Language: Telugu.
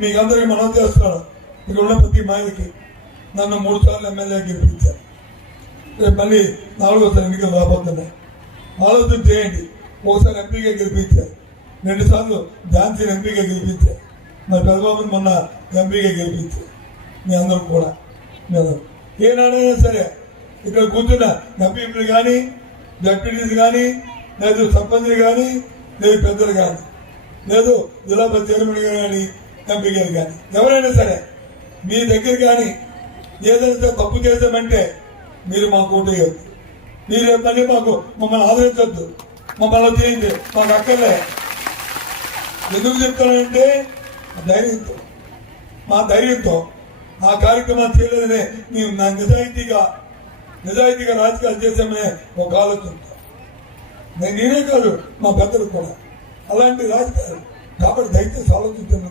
మీకు అందరికీ మనం చేస్తున్నాను. ఇక్కడ ఉన్న ప్రతి మహిళకి నన్ను 3 సార్లు ఎమ్మెల్యే గెలిపించారు. రేపు మళ్ళీ 4వసారి ఎన్నికలు రాబోతున్నాయి. ఆలోచన చేయండి. ఒకసారి ఎంపీగా గెలిపించారు, 2 సార్లు ఝాన్సీని ఎంపీగా గెలిపించారు, మరి పెద్దబాబుని మొన్న ఎంపీగా గెలిపించారు. మీ అందరూ కూడా ఏనాడైనా సరే ఇక్కడ కూర్చున్న ఎంపీలు కానీ, డెప్యూటీస్ కానీ, లేదు సర్పంచ్లు కానీ, లేదు పెద్దలు కానీ, లేదు జిల్లా పరిషత్ చైర్మన్ కానీ, ఎంపీ గారు కానీ, ఎవరైనా సరే మీ దగ్గర కానీ ఏదైనా తప్పు చేశామంటే మీరు మాకు ఓటేయద్దు. మీరు మళ్ళీ మమ్మల్ని ఆదరించద్దు, మమ్మల్ని చేయండి, మాకు అక్కర్లే. ఎందుకు చెప్తానంటే మా ధైర్యంతో ఆ కార్యక్రమాలు చేయలేదనే మేము నిజాయితీగా రాజకీయాలు చేశామనే ఒక ఆలోచన. నేనే కాదు, మా పెద్దలు కూడా అలాంటి రాజకీయాలు. కాబట్టి దయచేసి ఆలోచించండి.